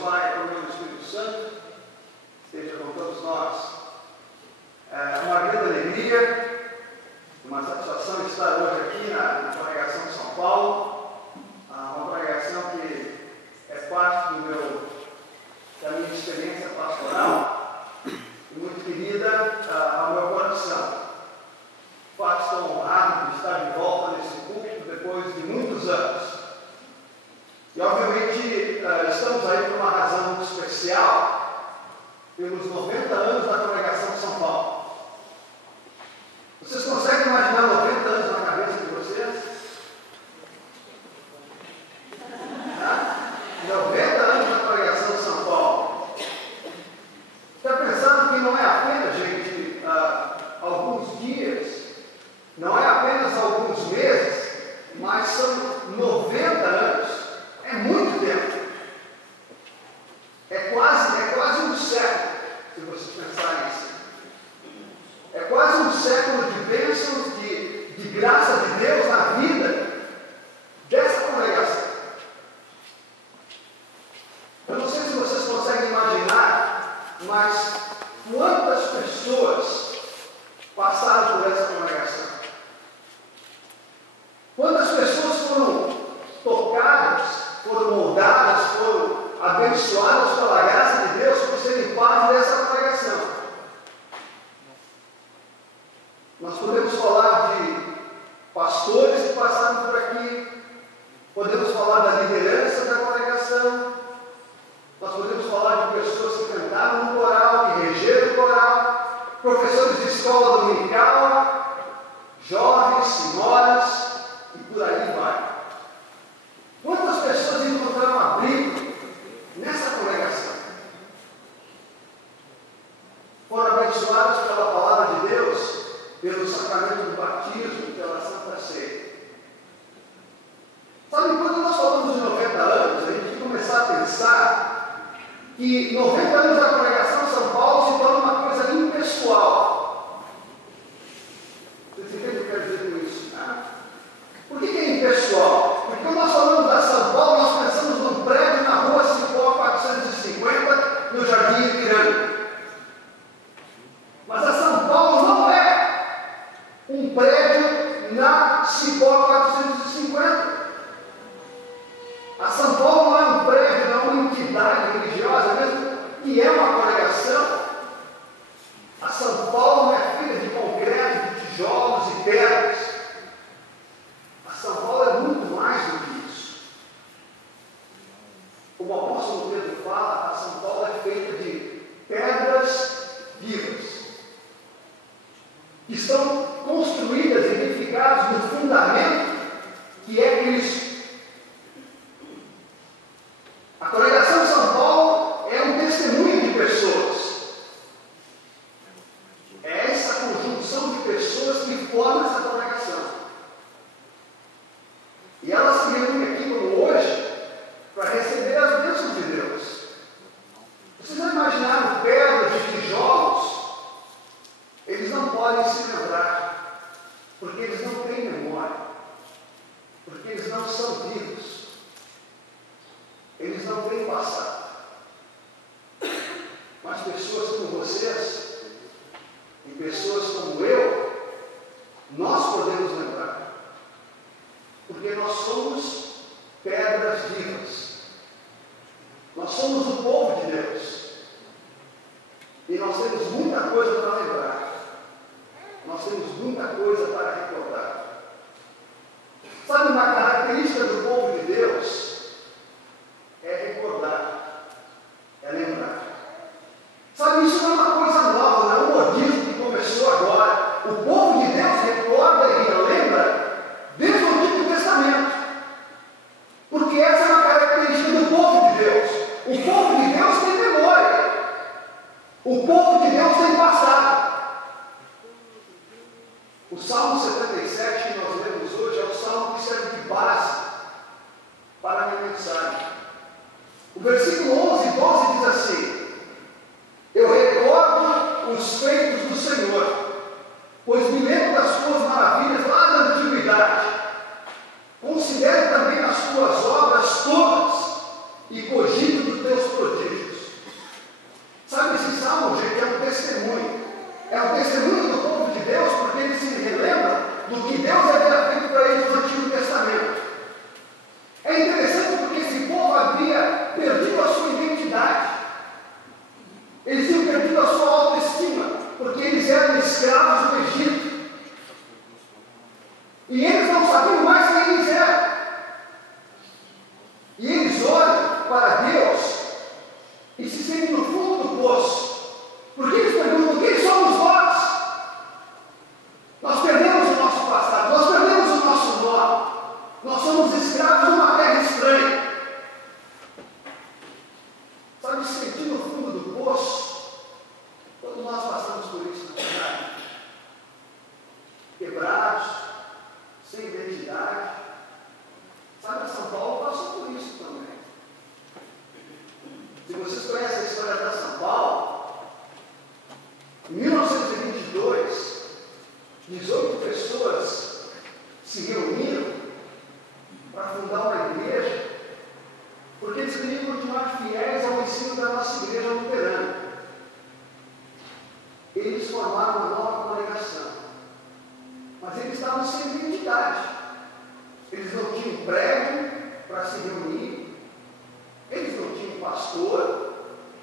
Pai, por meio do Espírito Santo, esteja com todos nós. É uma grande alegria, uma satisfação estar hoje aqui na congregação de São Paulo, uma congregação que é parte da minha experiência pastoral e muito querida ao meu coração. De fato, estou honrado de estar de volta nesse púlpito depois de muitos anos. E, obviamente, estamos aí por uma razão muito especial, pelos 90 anos da congregação de São Paulo. Vocês conseguem imaginar 90 anos na cabeça de vocês? 90 anos na congregação de São Paulo. Está pensando que não é apenas, gente, alguns dias, não é apenas alguns meses, mas são 90 anos. É muito tempo. É quase um século, se vocês pensarem assim. É quase um século de bênçãos, de graça de Deus na vida dessa congregação. Eu não sei se vocês conseguem imaginar, mas quantas pessoas passaram por essa congregação? Quantas pessoas foram tocadas, foram moldadas, foram abençoadas pela graça de Deus por serem parte dessa congregação? Nós podemos falar de pastores que passaram por aqui, podemos falar da liderança da congregação, nós podemos falar de pessoas que cantaram no coral, que regeram o coral, professores de escola dominical, jovens, senhoras, e por aí vai. Quantas pessoas encontraram abrigo nessa congregação? Foram abençoadas pela palavra de Deus, pelo sacramento do batismo, pela Santa Ceia. Sabe, quando nós falamos de 90 anos, a gente tem que começar a pensar que 90 anos da congregação de São Paulo se torna uma coisa impessoal. Vocês entendem o que eu quero dizer com isso? Né? Por que é impessoal? Porque quando nós falamos da São Paulo, nós pensamos num prédio na rua Cipó 450, no Jardim Ipiranga. Mas a São Paulo não é um prédio na Cipó 450. A São Paulo não é um prédio, não é uma entidade religiosa, mesmo que é uma congregação. A São Paulo não é feita de concreto, de tijolos e pedras. A São Paulo é muito mais do que isso. Como o apóstolo Pedro fala, a São Paulo é feita de pedras vivas, que estão construídas, edificadas no fundamento que é Cristo. A congregação de São Paulo é um testemunho de pessoas. É essa conjunção de pessoas que formam essa congregação. E elas se reúnem aqui como hoje para receber as bênçãos de Deus. Vocês já imaginaram pedras de tijolos? Eles não podem se lembrar, porque eles não têm memória, porque eles não são vivos. Eles não têm passado. Mas pessoas como vocês, e pessoas como eu, nós podemos lembrar. Porque nós somos pedras vivas. Nós somos o povo de Deus. E nós temos muita coisa para lembrar. Nós temos muita coisa para recordar. Sabe, uma característica do povo de Deus é recordar, é lembrar. Sabe, isso não é uma coisa nova, não é um modismo que começou agora. O povo de Deus recorda e relembra desde o Antigo Testamento. Porque essa é uma característica do povo de Deus. O povo de Deus tem memória. O povo de Deus tem passado. O Salmo 77 que nós lemos hoje é o salmo que serve de base para a minha mensagem. O versículo 11 e 12 diz assim: eu recordo os feitos do Senhor, pois me lembro das suas maravilhas lá na antiguidade. Considero também as tuas obras todas e cogito dos teus prodígios. para Deus e se sentem no fundo do poço. Porque eles perguntam: quem somos nós? Nós perdemos o nosso passado, nós perdemos o nosso nome, nós somos escravos de uma terra estranha. Sabe, se sentir no fundo do poço, todos nós passamos por isso na verdade. Quebrados, sem identidade. Sabe, São Paulo passou por isso também. Se vocês conhecem a história da São Paulo, em 1922, 18 pessoas se reuniram para fundar uma igreja, porque eles queriam continuar fiéis ao ensino da nossa igreja luterana. Eles formaram uma nova congregação, mas eles estavam sem identidade. Eles não tinham prédio para se reunir, eles não tinham pastor,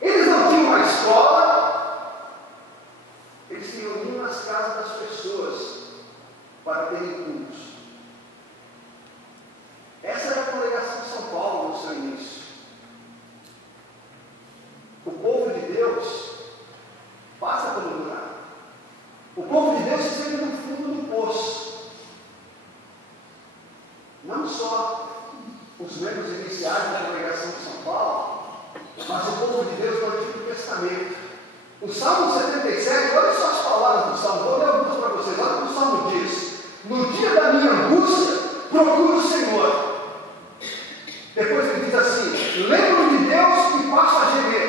eles não tinham uma escola, eles se reuniam nas casas das pessoas para terem cultos. Essa era a congregação de São Paulo no seu início. O povo de Deus passa pelo buraco. O povo de Deus se sente no fundo do poço. Não só os membros iniciais da congregação de São Paulo, mas o povo de Deus do Antigo Testamento. O Salmo 77, olha só as palavras do Salmo, vou ler algumas para vocês. Olha o que o Salmo diz: no dia da minha angústia, procuro o Senhor. Depois ele diz assim: lembro de Deus e passo a gemer.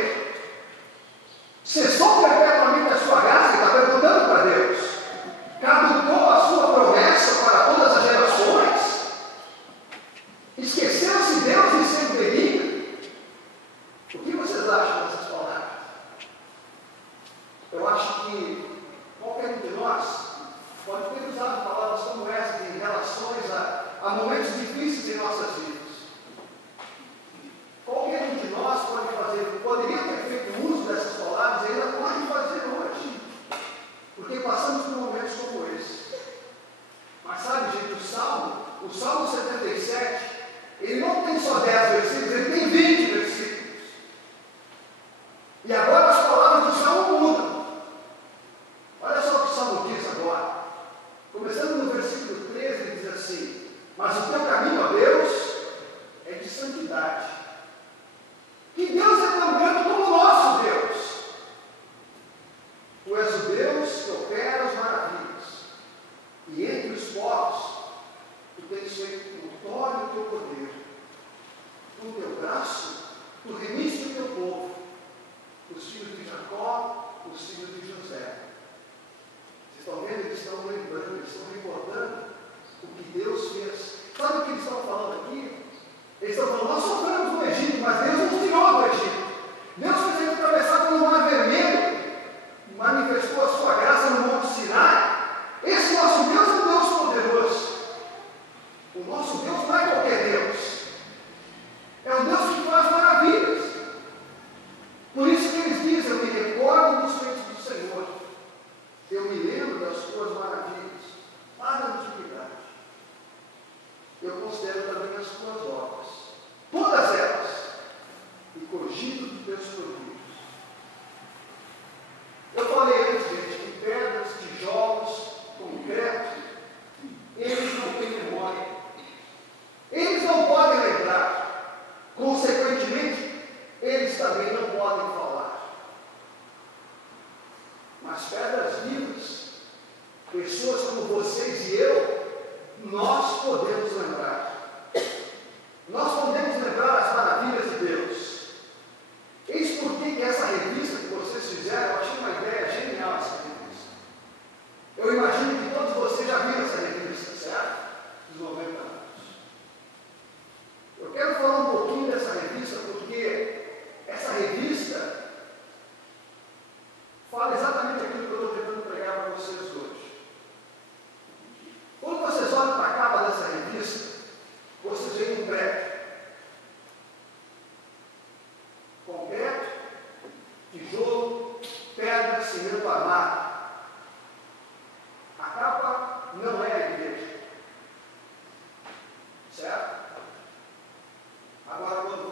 Cessou perpetuamente a sua graça, ele está perguntando para Deus. Caducou a sua promessa para todas as gerações. Esqueceu-se Deus de ser benigno. O que vocês acham dessas palavras? Eu acho que qualquer um de nós pode ter usado palavras como essas em relações a momentos difíceis em nossas vidas. Qualquer um de nós poderia ter feito uso dessas palavras e ainda pode fazer hoje, porque passamos por momentos como esse. Mas sabe, gente, o Salmo 77, ele não tem só 10 versículos, ele tem 20 versículos. E agora as palavras do Salmo mudam. Olha só o que o Salmo diz agora. Começando no versículo 13, ele diz assim: mas o teu caminho, ó Deus, é de santidade. Que Deus é tão grande como o nosso Deus. Tu és o Deus que opera as maravilhas. E entre os povos, tu tens feito notório o teu poder. Com o teu braço, tu remiste o teu povo, os filhos de Jacó, os filhos de José. Vocês estão vendo? Eles estão lembrando, eles estão recordando o que Deus fez. Sabe o que eles estão falando aqui? Eles estão falando: nós sofremos no Egito, mas Deus nos tirou do Egito. Deus fez ele atravessar pelo Mar Vermelho, manifestou a sua graça no Monte Sinai. Esse nosso Deus é um Deus poderoso. O nosso Deus não é qualquer Deus. É um Deus que faz maravilhas. Por isso que eles dizem: eu me recordo dos feitos do Senhor. Eu me lembro das tuas maravilhas, lá da antiguidade. Eu considero também as tuas obras, todas elas, e cogito dos teus prodígios. Eu falei antes, gente, que pedras, tijolos, concreto, eles não têm memória. Eles não podem lembrar. Consequentemente, eles também não podem falar. Mas pedras vivas, pessoas como vocês e eu, nós podemos lembrar. Nós podemos lembrar as maravilhas de Deus. Eis por que essa revista que vocês fizeram, eu achei uma ideia genial essa revista. Eu imagino que todos vocês já viram essa revista, certo? Dos 90 anos. Eu quero falar um pouquinho dessa revista, porque essa revista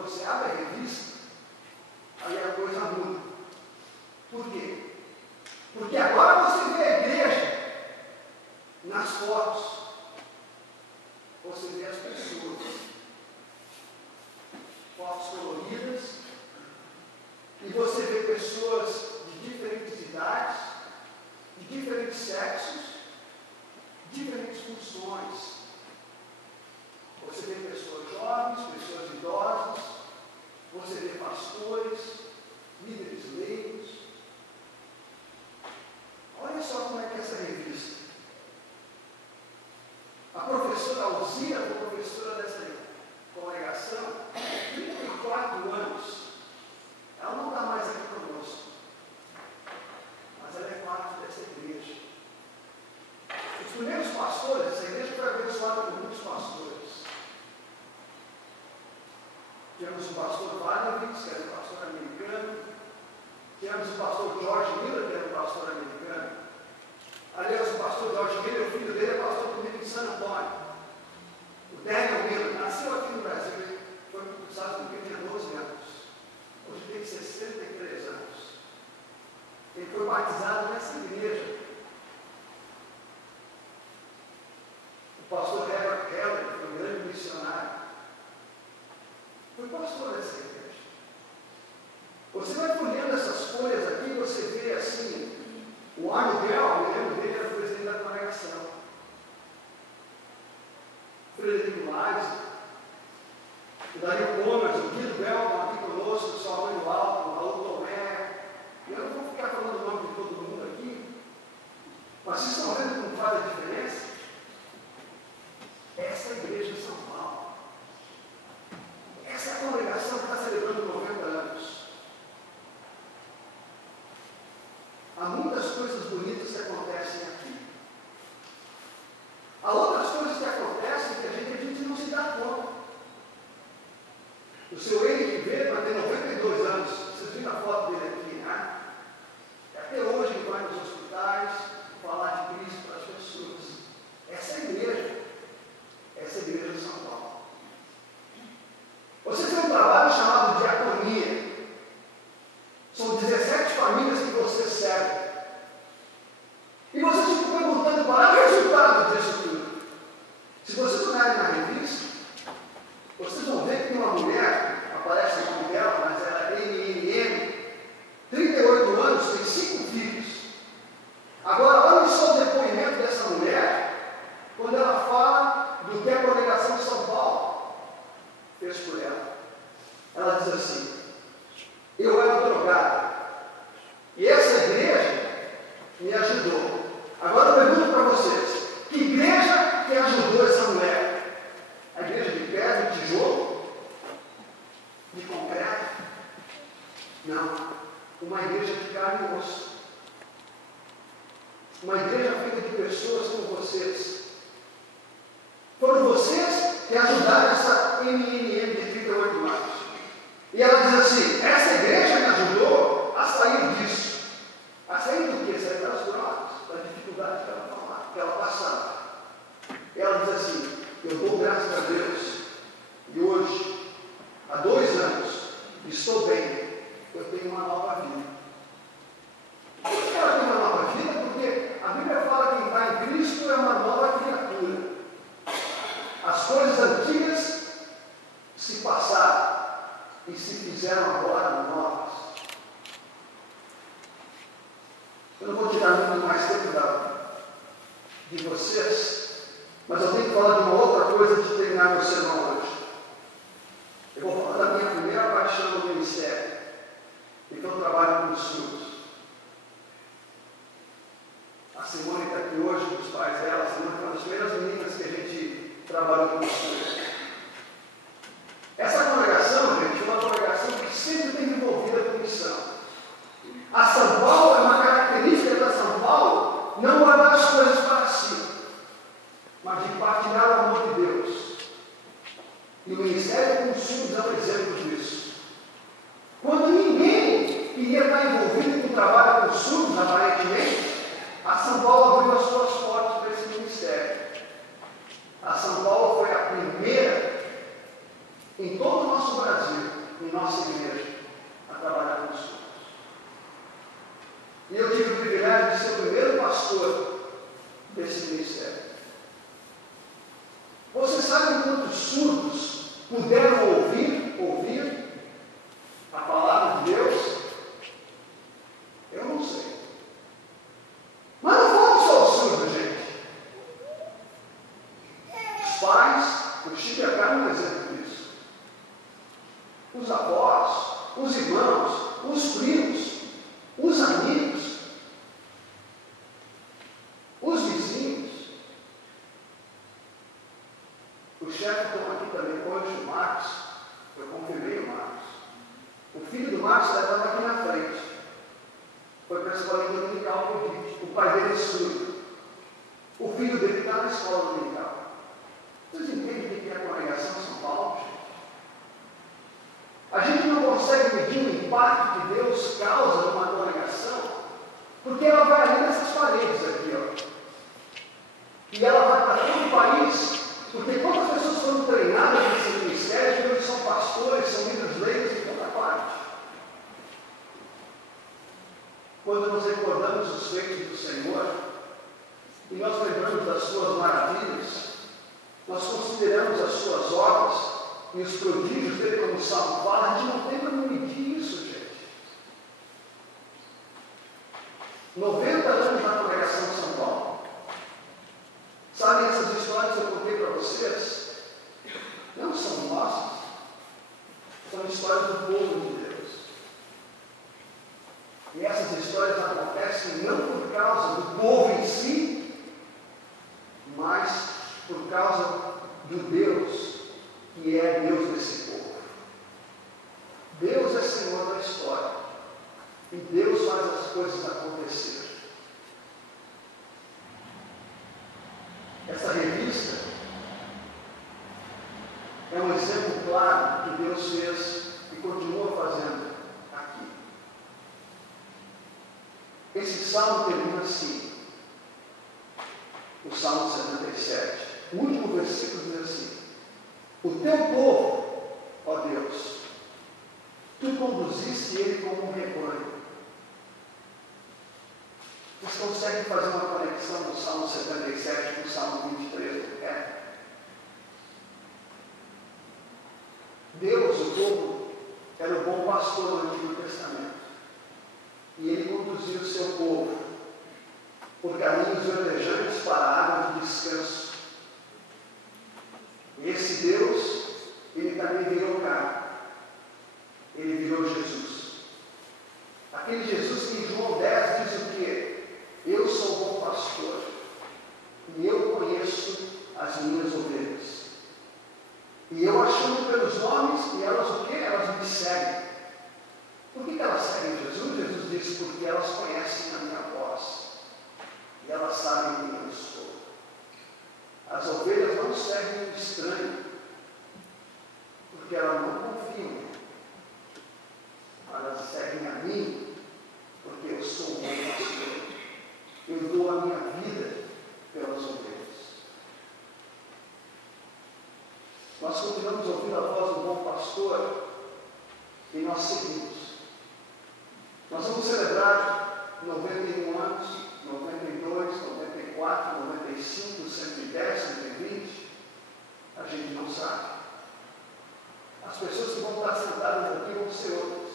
você abre a revista, aí a coisa muda. Por quê? Porque agora você vê a igreja nas fotos. Você vê as pessoas. Fotos coloridas. E você vê pessoas de diferentes idades, de diferentes sexos, diferentes funções. Você vê pessoas jovens, pessoas idosas, você vê pastores, líderes leigos. Olha só como é que é essa revista. A professora Alzira foi professora dessa congregação há 34 anos. Ela não está mais aqui conosco, mas ela é parte dessa igreja. Os primeiros pastores, essa igreja foi abençoada por muitos pastores. Tivemos o pastor Vanovitz, que era um pastor americano. Tivemos o pastor George Miller, que era um pastor americano. Aliás, o pastor George Miller, o filho dele é pastor comigo em San Antônio. O Daniel Miller nasceu aqui no Brasil, foi para os Estados Unidos, tinha 12 anos. Hoje tem 63 anos. Ele foi batizado nessa igreja. O pastor Herbert Keller foi um grande missionário. Foi pastor dessa igreja. Você vai folheando essas folhas aqui, você vê assim, o Arno Bell, eu lembro dele, era o presidente da congregação. Frederico Lage, o Dario Gomes, o Guido Bell, estão aqui conosco, o Salvador do Alto, o Raul Tomé. E eu não vou ficar falando o nome de todo mundo aqui, mas vocês estão vendo como faz a diferença? Essa é a igreja de São Paulo. Essa é a congregação que está celebrando 90 anos. Há muitas coisas bonitas que acontecem aqui. Há outras coisas que acontecem que a gente não se dá conta. O seu Henrique Weber tem 92 anos. Vocês viram a foto dele aqui, né? Até hoje ele vai nos hospitais falar de Cristo para as pessoas. Essa é a igreja. Essa é a igreja de São Paulo. Você tem um trabalho chamado diaconia. São 17 famílias que você serve. E você fica perguntando qual é o resultado disso tudo. Se vocês olharem na revista, vocês vão ver que tem uma mulher, aparece o nome dela, mas ela é MNM, 38 anos, tem 5 filhos. Agora, olha só o depoimento dessa mulher, quando ela fala do que a congregação de São Paulo fez por ela. Ela diz assim: eu era drogada, e essa igreja me ajudou. Agora eu pergunto para vocês, que igreja que ajudou essa mulher? A igreja de pedra, de tijolo? De concreto? Não. Uma igreja de carne e osso. Uma igreja feita de pessoas como vocês. Foram vocês que ajudaram essa MNM de 38 anos. E ela diz assim: essa igreja me ajudou a sair disso. A sair do quê? Sair das drogas, das dificuldades que ela passava. Ela diz assim: eu dou graças a Deus. E hoje, há 2 anos, estou bem. Eu tenho uma nova vida. Por que ela tem uma nova vida? Porque a Bíblia fala que quem está em Cristo é uma nova criatura. As coisas antigas se passaram e se fizeram agora novas. Eu não vou tirar muito mais tempo de vocês, mas eu tenho que falar de uma outra coisa antes de terminar meu sermão hoje. Eu vou falar da minha primeira paixão no ministério, e foi o trabalho com os surdos. A Simone está aqui hoje com os pais dela. A Simone foi uma das primeiras meninas que a gente trabalhou com os surdos. Essa congregação, gente, é uma congregação que sempre tem envolvida com missão. A São Paulo é uma característica da São Paulo não guardar as coisas para si, mas de partilhar o amor de Deus. avós, os irmãos, os primos, os amigos, os vizinhos. O chefe estão aqui também, hoje, o Marcos. Eu confirmei o Marcos. O filho do Marcos estava aqui na frente. Foi para a escola dominical que eu disse. O pai dele estuda. O filho dele está na escola dominical. Vocês entendem o que é a congregação de São Paulo, gente? A gente não consegue medir o impacto que Deus causa numa congregação, porque ela vai ali nessas paredes aqui, ó. E ela vai para todo o país, porque quantas pessoas foram treinadas nesse ministério, que hoje são pastores, são líderes leigos em toda parte. Quando nos recordamos os feitos do Senhor, e nós lembramos das suas maravilhas, nós consideramos as suas obras e os prodígios dele, como o Salmo fala, a gente não tem como medir isso, gente. 90 anos na congregação de São Paulo. Sabem essas histórias que eu contei para vocês? Não são nossas. São histórias do povo de Deus. E essas histórias acontecem não por causa do povo em si, mas por causa do Deus que é Deus desse povo. Deus é Senhor da história. E Deus faz as coisas acontecer. Essa revista é um exemplo claro que Deus fez e continua fazendo aqui. Esse salmo termina assim. O Salmo 77. O último versículo diz assim: o teu povo, ó Deus, tu conduziste ele como um rebanho. Vocês conseguem fazer uma conexão do Salmo 77 com o Salmo 23? É. Deus, o povo, era o bom pastor no Antigo Testamento. E ele conduziu o seu povo por caminhos verdejantes para a água de descanso. E esse Deus, ele também virou carne. Ele virou Jesus. Aquele Jesus que em João 10 diz o quê? Eu sou o bom pastor e eu conheço as minhas ovelhas. E eu as chamo pelos nomes e elas o quê? Elas me seguem. Por que elas seguem Jesus? Jesus diz, porque elas conhecem a minha voz. E elas sabem quem eu sou. As ovelhas não seguem um estranho, porque elas não confiam. Elas seguem a mim, porque eu sou o bom pastor. Eu dou a minha vida pelas ovelhas. Nós continuamos ouvindo a voz do bom pastor e nós seguimos. Nós vamos celebrar 91 anos, 92, 94, 95, 110, 120. A gente não sabe. As pessoas que vão estar sentadas aqui vão ser outras.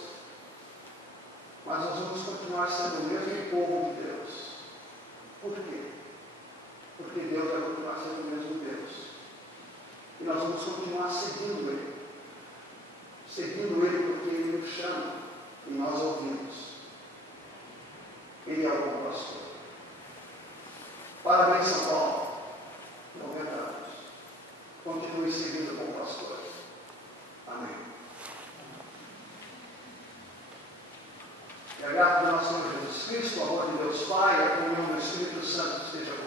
Mas nós vamos continuar sendo o mesmo povo de Deus. Por quê? Porque Deus vai continuar sendo o mesmo Deus. E nós vamos continuar seguindo Ele. Seguindo Ele porque Ele nos chama e nós ouvimos. Ele é o bom pastor. Parabéns, São Paulo. 90 anos. Continue seguindo o bom pastor. Amém. E a graça do nosso Senhor Jesus Cristo, o amor de Deus Pai, a comunhão do Espírito Santo esteja com